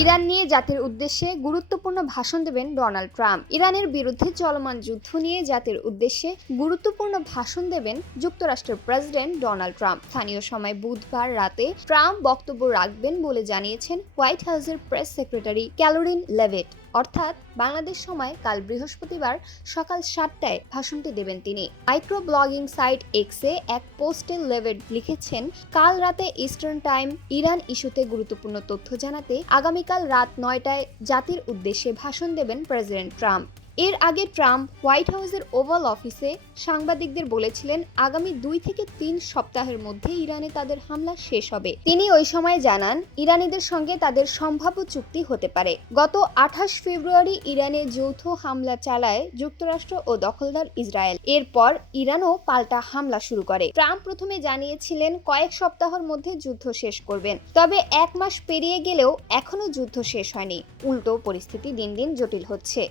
Iran নিয়ে জাতির উদ্দেশ্যে গুরুত্বপূর্ণ ভাষণ দেবেন ডোনাল্ড ট্রাম্প। ইরানের বিরুদ্ধে চলমান যুদ্ধ নিয়ে জাতির উদ্দেশ্যে গুরুত্বপূর্ণ ভাষণ দেবেন যুক্তরাষ্ট্রের প্রেসিডেন্ট ডোনাল্ড ট্রাম্প। স্থানীয় সময় বুধবার রাতে ট্রাম্প বক্তব্য রাখবেন বলে জানিয়েছেন হোয়াইট হাউসের প্রেস সেক্রেটারি ক্যালোরিন লেভিট। অর্থাৎ বাংলাদেশ সময় কাল বৃহস্পতিবার সকাল 7টায় ভাষণটি দেবেন তিনি। মাইক্রো ব্লগিং সাইট এক্সে এক পোস্টে লেভিট লিখেছেন, কাল রাতে ইস্টার্ন টাইম ইরান ইস্যুতে গুরুত্বপূর্ণ তথ্য জানাতে আগামীকাল রাত 9টায় জাতির উদ্দেশ্যে ভাষণ দেবেন প্রেসিডেন্ট ট্রাম্প। এর আগে ট্রাম্প হোয়াইট হাউসের ওভাল অফিসে সাংবাদিকদের বলেছিলেন আগামী 2 থেকে 3 সপ্তাহের মধ্যে ইরানে তাদের হামলা শেষ হবে। তিনি ওই সময় জানান ইরানিদের সঙ্গে তাদের সম্ভাব্য চুক্তি হতে পারে। গত 28 ফেব্রুয়ারি ইরানে যৌথ হামলা চালায় যুক্তরাষ্ট্র ও দখলদার ইসরায়েল। এরপর ইরানও পাল্টা হামলা শুরু করে। ট্রাম্প প্রথমে জানিয়েছিলেন কয়েক সপ্তাহের মধ্যে যুদ্ধ শেষ করবেন, তবে 1 মাস পেরিয়ে গেলেও এখনো যুদ্ধ শেষ হয়নি। উল্টো পরিস্থিতি দিন দিন জটিল হচ্ছে।